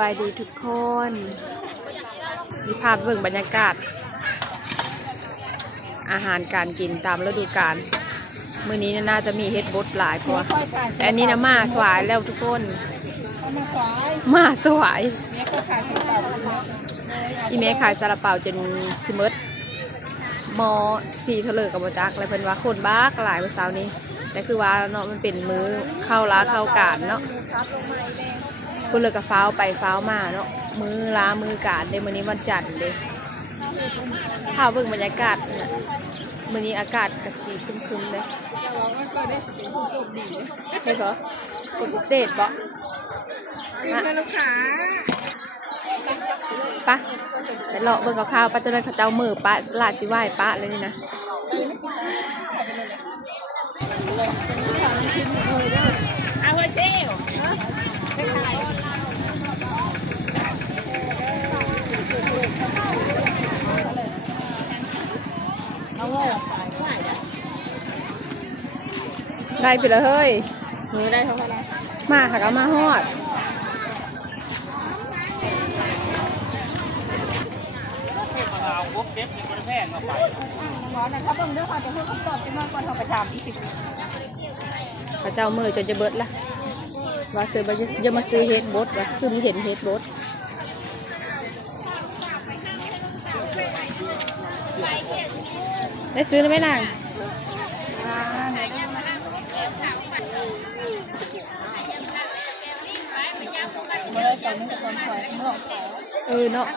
บายดีทุกคนสิภาพเบิ่งบรรยากาศอาหารการกินตามฤดูกาลมื้อนี้น่าจะมีเฮ็ดบดหลายกว่าแต่อันนี้นะมาสวายแล้วทุกคนมาสวายอีเมขายซาลาเปาจนสิเมิดมอที่เถลิกกับบ่จักแล้วเพิ่นว่าคนบ้ากหลายเมื่อเช้านี้แต่คือว่าเนาะมันเป็นมื้อเข้าล้าเข้ากาดเนาะเพิ่นเลยก็ฟ้าวไปฟ้าวมาเนาะมื้อล้ามื้อกาดเด้มื้อนี้วันจันทร์เด้ถ้าเบิ่งบรรยากาศเนี่ยมื้อนี้อากาศก็สีครึมๆเลยเห็นบ่คนพิเศษบ่เป็นลูกค้าปะไปเลาะเบิ่งกับข้าวป้าเจ้าเขาเจ้ามือป้าลาดสิไหว้ป้าเลยนี่นะเอาไว้เซลเอาไว้ได้ไปเลยเฮ้ยได้เท่าไหร่มาค่ะก็มาฮอดถ้าเบิ่งด้วยความจะพูดคำตอบจะมากกว่าทองประจำอีกเขาเจ้ามือจนจะเบิดละว่าซื้อมาเยอะมาซื้อเฮ็ดบดวะคือมีเห็นเฮ็ดบดได้ซื้อไหมนางเนาะ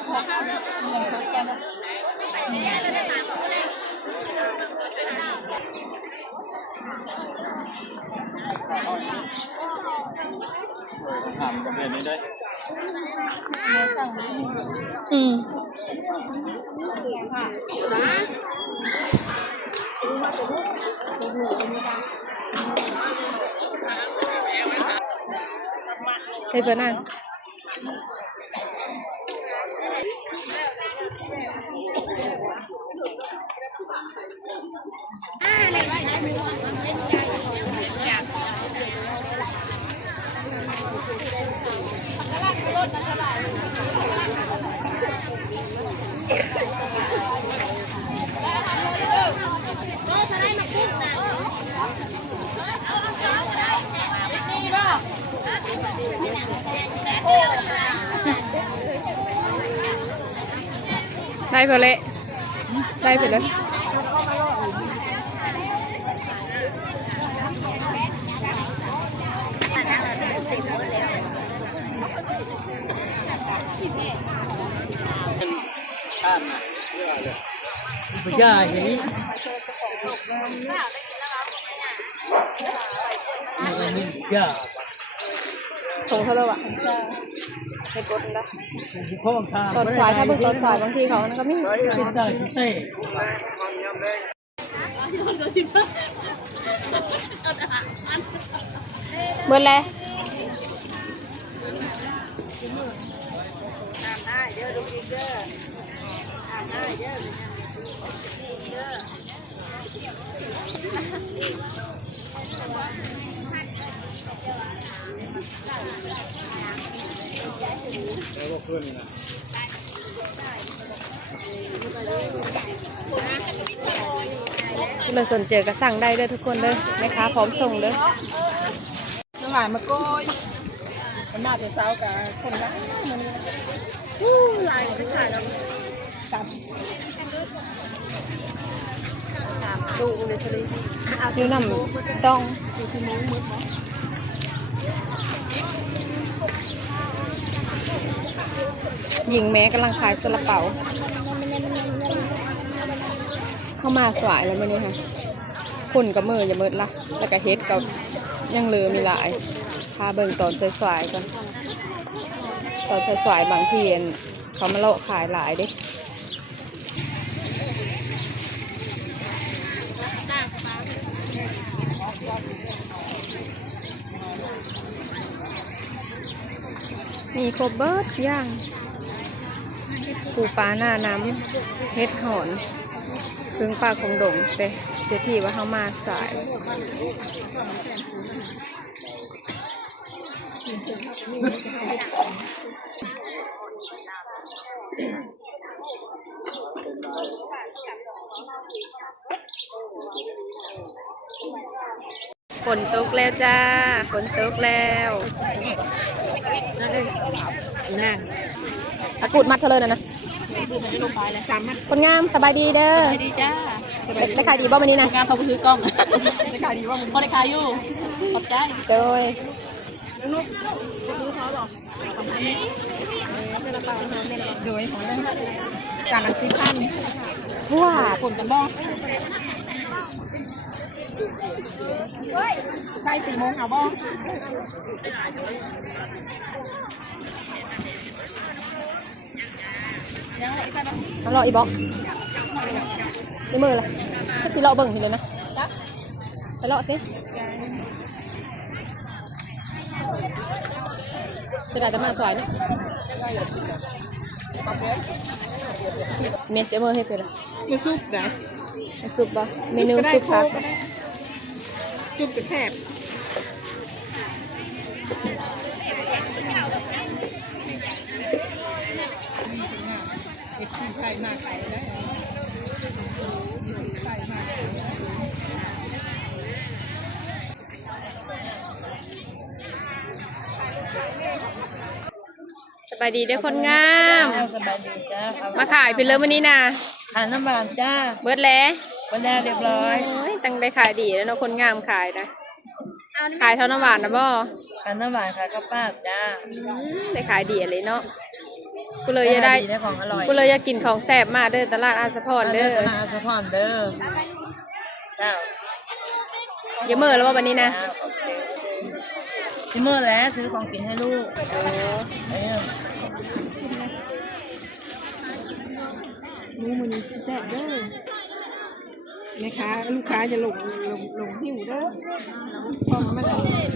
ถามประเภทนี้ได้ให้เพื่อนนั่งได้เพื่อเละได้เพื่อเลยไม่ใช่อย่างนี้ไม่ใช่ส่งเท่าไหร่วะให้กดนะตอนสายถ้าเบิ่งตอนสายบางทีเขาก็ไม่เบิดเลยเลยสนใจก็สั่งได้เลยทุกคนเลยแม่ค้าพร้อมส่งเลยน้ำหวานมาโกยมันน่าจะเศร้ากับคนละมันลายไปขายแล้วดูเลยทะเลอยู่น้ำต้องหญิงแม้กำลังขายซาลาเปาเข้ามาสวายแล้วมื้อนี้ค่ะฝุ่นกับมืออย่ามืดละแล้วก็เฮ็ดกับยังเหลือมีหลายพาเบิ่งตอนสวยๆก่อนตอนสวยๆบางทีเขามาโลขายหลายเด้มีครบเบิดย่างปูปลาหน้าน้ำเฮ็ดหอนพึ่งปลาคงดงเด้เสียทีว่าเขามาสาย เ ฝนตกแล้วจ้าฝนตกแล้วนั่งอากูดมัดเธอเลยนะ คือมันจะลงไปเลย3 มัด คนงามสบายดีเด้อ ดีจ้า ได้ขายดีบ่วันนี้นะ งานเขาไปซื้อกล้องได้ขายดีว่ามึงพอได้ขายอยู่ขอบใจ โดย นุ๊กรู้เขาหรอทำนี้เนปาโดยของจากอันซีพัน ทั่ว ผลกันบ้องใช่4 โมงเอาบ้องยังไงกัน เอารออีบอกในมือล่ะก็สิรอเบิ่งทีเลยนะไปรอสิจะได้จะมาสวยเนาะเมสเซอร์ให้เป็น มาซุปได้ ซุปบ่เมนูซุปค่ะ ซุปกระแทบเอ็กซ์ไข่มากไข่ได้ไข่มากสบายดีเด้อคนงาม สบายดีจ้า มาขายเป็นเริ่มวันนี้นะ ทานน้ำบานจ้า เบิดแล้ว วันแรกเรียบร้อย โอ้ยตั้งได้ขายดีแล้วเนาะคนงามขายนะขายเท่าน้ำหวานนะบ่ ทานน้ำบานขายข้าวป้าจ้า ได้ขายดีอะไรเนาะกูเลยจะได้ ได้ของอร่อย กูเลยอยากกินของแซ่บมากเด้อตลาดอาสะพรเด้อ มาสะพอนเด้อเจ้า อย่าเมื่อแล้วว่าวันนี้นะ โอเคที่เมื่อแล้วซื้อของกินให้ลูกเออ รู้มันแซ่บเด้อแม่ค้าลูกค้าจะลงหิวเด้อพอมัน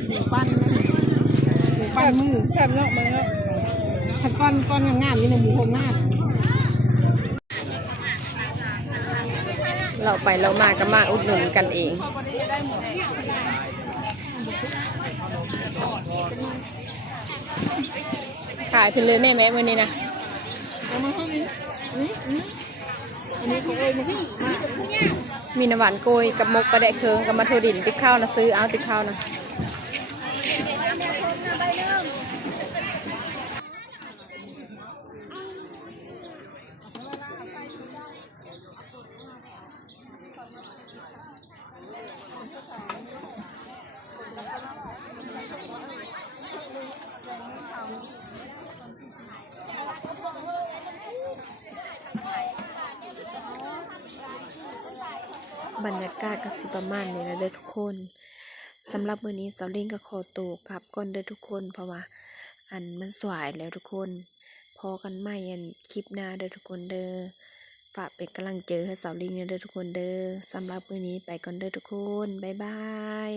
หมูปั้นนะหมูปั้นมือแซ่บเนาะมือถ้าก้อนงามๆนี่นะหมูโครงหน้า เราไปเรามาก็มาอุดหนุนกันเองขายเป็นเลยแน่ไหมวันนี้นะ เอามาให้อันนี้เขาเอ้ยมาพี่มา มีน้ำหวานโกยกับมกปลาแดกเคืองกับมาโทดินติ๊บข้าวนะซื้อเอาติ๊บข้าวนะบรรยากาศก็สิประมาณนี้นะเด้อทุกคนสำหรับมื้อนี้สาวเล่งก็ขอตัวกลับก่อนเด้อทุกคนเพราะว่าอันมันสวยแล้วทุกคนพอกันใหม่อันคลิปหน้าเด้อทุกคนเด้อฝากเป็นกำลังใจให้สาวเล่งเด้อทุกคนเด้อสำหรับมื้อนี้ไปก่อนเด้อทุกคนบ๊ายบาย